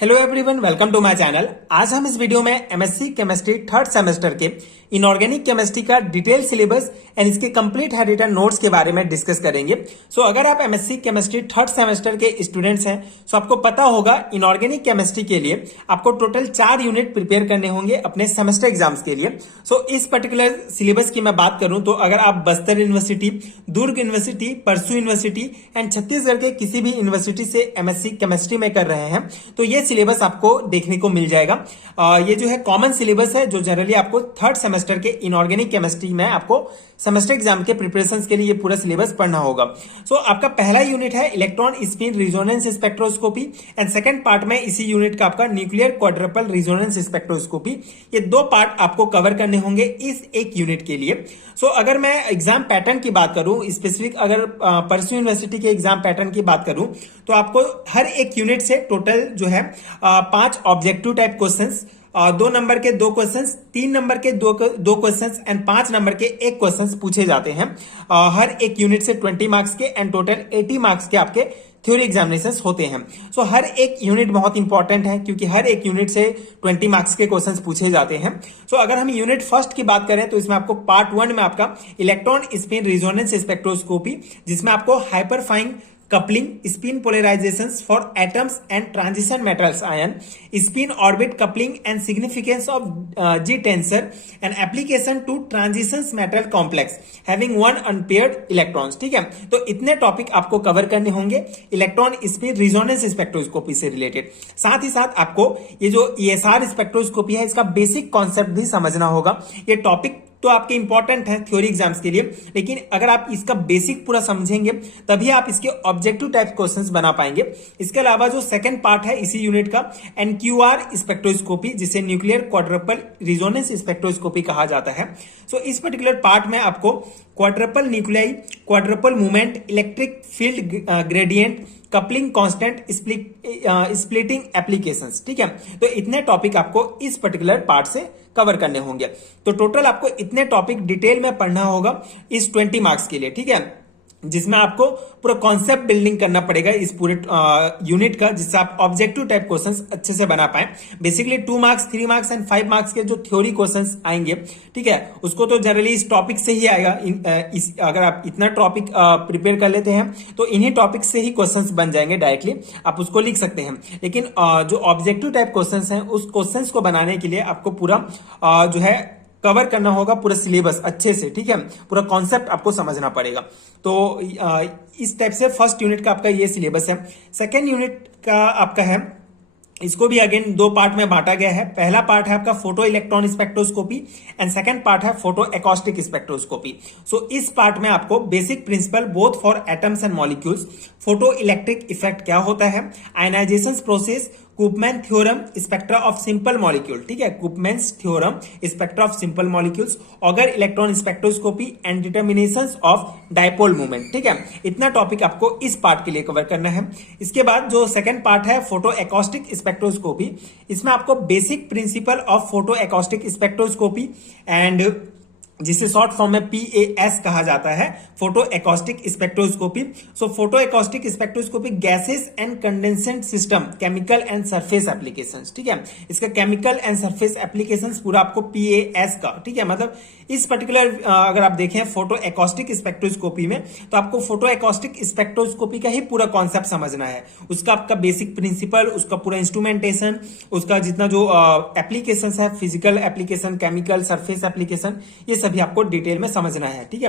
Hello everyone, welcome to my channel. आज हम इस वीडियो में एमएससी केमिस्ट्री थर्ड सेमेस्टर के इनऑर्गेनिक केमिस्ट्री का डिटेल सिलेबस एंड इसके कंप्लीट हैंड रिटन नोट्स के बारे में डिस्कस करेंगे। सो अगर आप एमएससी केमिस्ट्री थर्ड सेमेस्टर के स्टूडेंट्स हैं तो आपको पता होगा इनऑर्गेनिक केमिस्ट्री के लिए आपको टोटल 4 यूनिट प्रिपेयर करने होंगे अपने सेमेस्टर एग्जाम्स के लिए। सो इस पर्टिकुलर सिलेबस की मैं बात करूं तो अगर आप बस्तर यूनिवर्सिटी, दुर्ग यूनिवर्सिटी, परसू यूनिवर्सिटी एंड छत्तीसगढ़ के किसी भी यूनिवर्सिटी से एमएससी केमिस्ट्री में कर रहे हैं तो ये सिलेबस आपको देखने को मिल जाएगा। ये जो है कॉमन सिलेबस है जो जनरली आपको थर्ड सेमेस्टर के इनऑर्गेनिक केमिस्ट्री में आपको सेमेस्टर एग्जाम के प्रिपरेशन के लिए ये पूरा सिलेबस पढ़ना होगा। सो आपका पहला यूनिट है electron spin resonance spectroscopy and second part में इसी यूनिट का आपका न्यूक्लियर क्वाड्रपल रिजोनेंस स्पेक्ट्रोस्कोपी। ये दो पार्ट आपको कवर करने होंगे इस एक यूनिट के लिए। सो अगर मैं एग्जाम पैटर्न की बात करूं, स्पेसिफिक अगर परसू यूनिवर्सिटी के एग्जाम पैटर्न की बात करूं तो आपको हर एक यूनिट से टोटल जो है 5 ऑब्जेक्टिव टाइप क्वेश्चंस, 2 नंबर के 2 क्वेश्चंस, 3 नंबर के 2 क्वेश्चंस एंड 5 नंबर के 1 क्वेश्चंस पूछे जाते हैं। हर एक यूनिट से 20 मार्क्स के एंड टोटल 80 मार्क्स के आपके थ्योरी एग्जामिनेशंस होते हैं। सो हर एक यूनिट बहुत इंपॉर्टेंट है क्योंकि हर एक यूनिट से 20 मार्क्स के क्वेश्चंस पूछे जाते हैं। सो अगर हम यूनिट फर्स्ट की बात करें तो इसमें आपको पार्ट 1 में आपका इलेक्ट्रॉन स्पिन रिजोनेंस स्पेक्ट्रोस्कोपी, जिसमें आपको hyperfine coupling, spin polarisations for atoms and transition metals ion, spin orbit coupling and significance of g tensor and application to transitions metal complex having one unpaired electrons. ठीक है, तो इतने topic आपको cover करने होंगे electron spin resonance spectroscopy से related. साथ ही साथ आपको ये जो ईएसआर स्पेक्ट्रोस्कोपी है इसका बेसिक कॉन्सेप्ट भी समझना होगा। ये टॉपिक तो आपके इंपॉर्टेंट है थ्योरी एग्जाम्स के लिए, लेकिन अगर आप इसका बेसिक पूरा समझेंगे तभी आप इसके ऑब्जेक्टिव टाइप क्वेश्चंस बना पाएंगे। इसके अलावा जो सेकंड पार्ट है इसी यूनिट का एनक्यूआर स्पेक्ट्रोस्कोपी, जिसे न्यूक्लियर क्वाड्रपल रिजोनेंस स्पेक्ट्रोस्कोपी कहा जाता है। सो इस पर्टिकुलर पार्ट में आपको quadruple nuclei, quadruple movement, electric field gradient, coupling constant, splitting applications. ठीक है, तो इतने टॉपिक आपको इस पर्टिकुलर पार्ट से कवर करने होंगे। तो टोटल आपको इतने टॉपिक डिटेल में पढ़ना होगा इस 20 मार्क्स के लिए। ठीक है, जिसमें आपको पूरा कॉन्सेप्ट बिल्डिंग करना पड़ेगा इस पूरे यूनिट का, जिससे आप ऑब्जेक्टिव टाइप क्वेश्चंस अच्छे से बना पाए। Basically 2 marks, 3 marks and 5 marks के जो थ्योरी क्वेश्चंस आएंगे, ठीक है, उसको तो जनरली इस टॉपिक से ही आएगा। अगर आप इतना टॉपिक प्रिपेयर कर लेते हैं तो इन्हीं टॉपिक से ही क्वेश्चंस बन जाएंगे, डायरेक्टली आप उसको लिख सकते हैं। लेकिन जो ऑब्जेक्टिव टाइप क्वेश्चंस हैं उस क्वेश्चंस को बनाने के लिए आपको पूरा जो है कवर करना होगा पूरा सिलेबस अच्छे से। ठीक है, पूरा कॉन्सेप्ट आपको समझना पड़ेगा। तो इस टाइप से फर्स्ट यूनिट का आपका ये सिलेबस है। सेकेंड यूनिट का आपका है, इसको भी अगेन 2 पार्ट में बांटा गया है। पहला पार्ट है आपका photo electron spectroscopy and second part है फोटो एकॉस्टिक स्पेक्ट्रोस्कोपी। सो इस पार्ट में आपको basic principle both for atoms and molecules, photo electric effect क्या होता है, ionisation process, Koopman theorem, spectra of simple molecule. ठीक है, Koopmans theorem, spectra of simple molecules, Auger electron spectroscopy and determinations of dipole movement. ठीक है, इतना topic आपको इस पार्ट के लिए कवर करना है। इसके बाद जो सेकंड पार्ट है फोटो एकॉस्टिक स्पेक्ट्रोस्कोपी, इसमें आपको basic principle of photo acoustic spectroscopy and जिसे शॉर्ट फॉर्म में PAS कहा जाता है, photo acoustic spectroscopy. So photo acoustic spectroscopy gases and condensed system, chemical and surface applications. ठीक है, इसका केमिकल एंड सरफेस एप्लीकेशंस पूरा आपको PAS का। ठीक है, मतलब इस पर्टिकुलर अगर आप देखें फोटो एकॉस्टिक स्पेक्ट्रोस्कोपी में तो आपको फोटो एकॉस्टिक स्पेक्ट्रोस्कोपी का ही पूरा कॉन्सेप्ट समझना है। उसका आपका बेसिक प्रिंसिपल, उसका पूरा इंस्ट्रूमेंटेशन, उसका जितना जो एप्लीकेशंस है, physical application, chemical, surface application, ये भी आपको डिटेल में समझना है। ठीक है,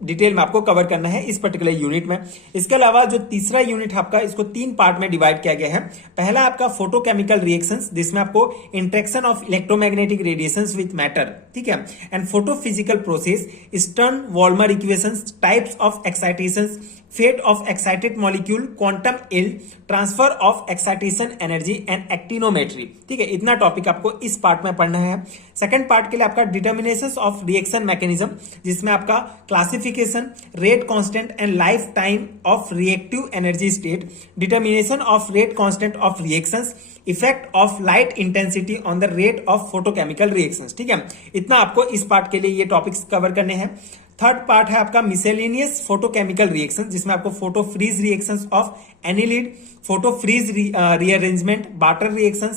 डिटेल में आपको कवर करना है इस पर्टिकुलर यूनिट में। इसके अलावा जो तीसरा यूनिट आपका, इसको 3 पार्ट में डिवाइड किया गया है। पहला आपका फोटोकेमिकल रिएक्शंस, जिसमें आपको interaction of electromagnetic radiations with matter, ठीक है, and photophysical process, Stern Volmer equations, types of excitations, fate of excited molecule, quantum yield, transfer of excitation energy and actinometry. ठीक है, इतना टॉपिक आपको इस पार्ट में पढ़ना है। सेकंड पार्ट के लिए आपका डिटर्मिनेशंस ऑफ रिएक्शन मैकेनिज्म, जिसमें आपका classification, rate constant and life time of reactive energy state, determination of rate constant of reactions, effect of light intensity on the rate of photochemical reactions. ठीक है, इतना आपको इस पार्ट के लिए ये टॉपिक्स कवर करने हैं। थर्ड पार्ट है आपका मिसेलेनियस फोटोकेमिकल रिएक्शन, जिसमें आपको photo Fries reactions of anilide, photo Fries rearrangement, Barton reaction,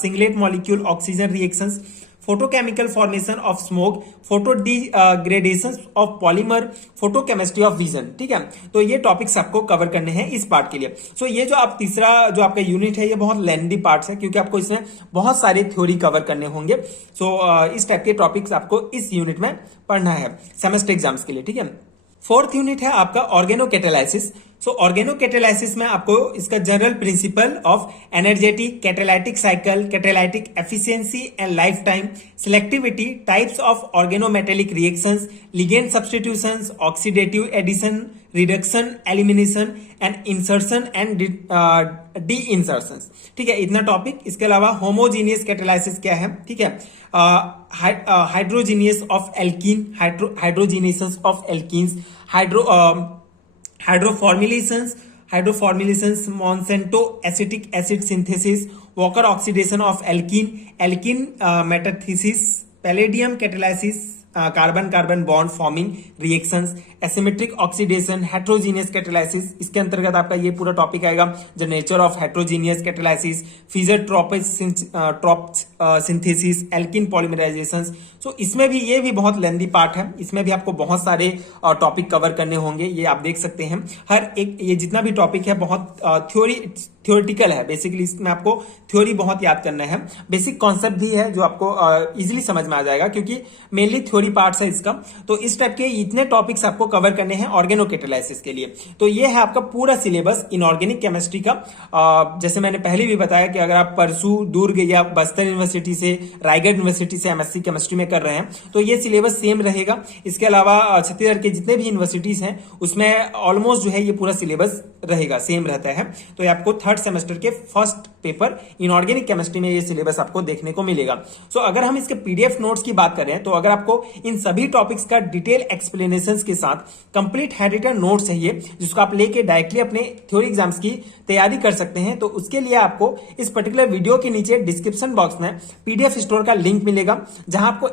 singlet molecule oxygen reactions, photochemical formation of smoke, photo degradation of polymer, photochemistry of vision. ठीक है, तो ये टॉपिक्स आपको cover करने हैं इस पार्ट के लिए। सो ये जो आप तीसरा जो आपका यूनिट है ये बहुत लेंथी पार्ट है, क्योंकि आपको इसमें बहुत सारे थ्योरी कवर करने होंगे। सो इस टाइप के टॉपिक्स आपको इस यूनिट में पढ़ना है सेमेस्टर एग्जाम्स के लिए। ठीक है, फोर्थ यूनिट है आपका ऑर्गेनोकैटालाइसिस। सो ऑर्गेनोकैटालाइसिस में आपको इसका general principle of energetic catalytic cycle, catalytic efficiency and lifetime, selectivity, types of organometallic reactions, ligand substitutions, oxidative addition, reduction, elimination and insertion and de insertion. ठीक है, इतना टॉपिक। इसके अलावा होमोजीनियस कैटालाइसिस क्या है, ठीक है, hydrogenous of alkene, hydrogenation of alkenes, hydroformylations, Monsanto acetic acid synthesis, Wacker oxidation of alkene, alkene metathesis, palladium catalysis, carbon carbon bond forming reactions, asymmetric oxidation, heterogeneous catalysis. इसके अंतर्गत आपका ये पूरा टॉपिक आएगा, the nature of heterogeneous catalysis, Fischer Tropsch synthesis, alkene polymerisation. So इसमें भी ये भी बहुत लेंथी पार्ट है, इसमें भी आपको बहुत सारे टॉपिक कवर करने होंगे। ये आप देख सकते हैं, हर एक ये जितना भी टॉपिक है बहुत थ्योरेटिकल है। बेसिकली इसमें आपको थ्योरी बहुत याद करना है, बेसिक कॉन्सेप्ट भी है जो आपको इजीली समझ में आ जाएगा, क्योंकि मेनली थ्योरी पार्ट्स है इसका। तो इस टाइप के इतने टॉपिक्स आपको कवर करने हैं ऑर्गेनोकैटालाइसिस के लिए। तो ये है आपका पूरा सिलेबस इनऑर्गेनिक केमिस्ट्री का। जैसे मैंने पहले भी बताया कि अगर आप परसू, दुर्ग या बस्तर यूनिवर्सिटी से, रायगढ़ यूनिवर्सिटी से एमएससी केमिस्ट्री में कर रहे हैं तो ये सिलेबस सेम रहेगा। इसके अलावा छत्तीसगढ़ के जितने भी यूनिवर्सिटीज हैं उसमें ऑलमोस्ट जो है ये पूरा सिलेबस रहेगा, सेम रहता है। तो ये आपको थर्ड सेमेस्टर के फर्स्ट पेपर इनऑर्गेनिक केमिस्ट्री में ये सिलेबस आपको देखने को मिलेगा। सो अगर हम इसके पीडीएफ नोट्स की बात करें तो अगर आपको इन सभी टॉपिक्स का डिटेल एक्सप्लेनेशंस के साथ कंप्लीट हैंडरिटन नोट चाहिए, जिसको आप लेके डायरेक्टली अपने थ्योरी एग्जाम्स की तैयारी कर सकते हैं, तो उसके लिए आपको इस पर्टिकुलर वीडियो के नीचे डिस्क्रिप्शन बॉक्स में पीडीएफ स्टोर का लिंक मिलेगा, जहां आपको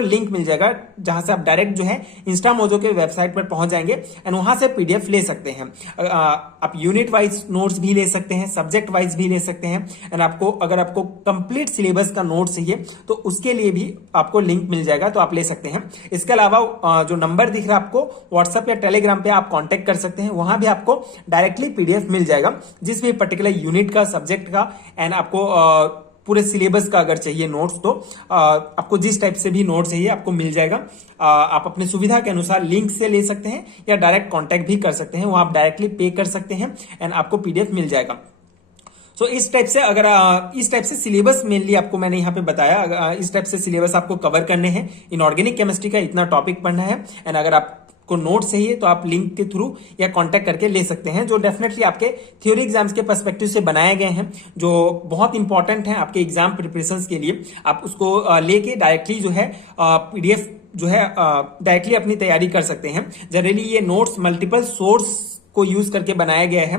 लिंक मिल जाएगा, जहां से आप डायरेक्ट जो है इंस्टामोजो के वेबसाइट पर पहुंच जाएंगे एंड वहां से पीडीएफ ले सकते हैं। आप यूनिट वाइज नोट्स भी ले सकते हैं, सब्जेक्ट वाइज भी ले सकते हैं एंड अगर आपको कंप्लीट सिलेबस का नोट चाहिए तो उसके लिए भी आपको लिंक मिल जाएगा, तो आप ले सकते हैं। इसके अलावा जो नंबर दिख रहा है आपको व्हाट्सएप या टेलीग्राम पे आप कांटेक्ट कर सकते हैं, वहां भी आपको डायरेक्टली पीडीएफ मिल जाएगा जिस भी पर्टिकुलर यूनिट का, सब्जेक्ट का एंड आपको पूरे सिलेबस का अगर चाहिए नोट्स तो आपको जिस टाइप से भी नोट चाहिए आपको मिल जाएगा। आप अपने सुविधा के अनुसार लिंक से ले सकते हैं या डायरेक्ट कांटेक्ट भी कर सकते हैं, वहां आप डायरेक्टली पे कर सकते हैं एंड आपको पीडीएफ मिल जाएगा। सो इस टाइप से अगर इस टाइप से सिलेबस मेनली आपको मैंने यहाँ पे बताया, इस टाइप से सिलेबस आपको कवर करने हैं। इनऑर्गेनिक केमिस्ट्री का इतना टॉपिक पढ़ना है एंड अगर आपको नोट चाहिए तो आप लिंक के थ्रू या कांटेक्ट करके ले सकते हैं, जो डेफिनेटली आपके थ्योरी एग्जाम्स के पर्सपेक्टिव से बनाए गए हैं, जो बहुत इंपॉर्टेंट है आपके एग्जाम प्रिपरेशन के लिए। आप उसको लेके डायरेक्टली जो है पीडीएफ जो है डायरेक्टली अपनी तैयारी कर सकते हैं। जनरली ये नोट्स मल्टीपल सोर्स को यूज करके बनाया गया है,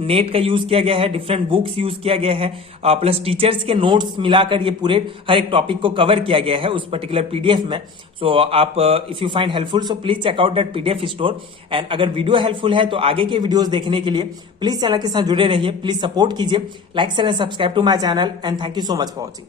नेट का यूज किया गया है, डिफरेंट बुक्स यूज किया गया है, प्लस टीचर्स के नोट्स मिलाकर ये पूरे हर एक टॉपिक को कवर किया गया है उस पर्टिकुलर पीडीएफ में। सो आप if you find helpful so please check out that PDF store and अगर वीडियो हेल्पफुल है तो आगे के वीडियोस देखने के लिए प्लीज चैनल के साथ जुड़े रहिए, प्लीज सपोर्ट कीजिए, like share and subscribe to my channel and thank you so much for watching.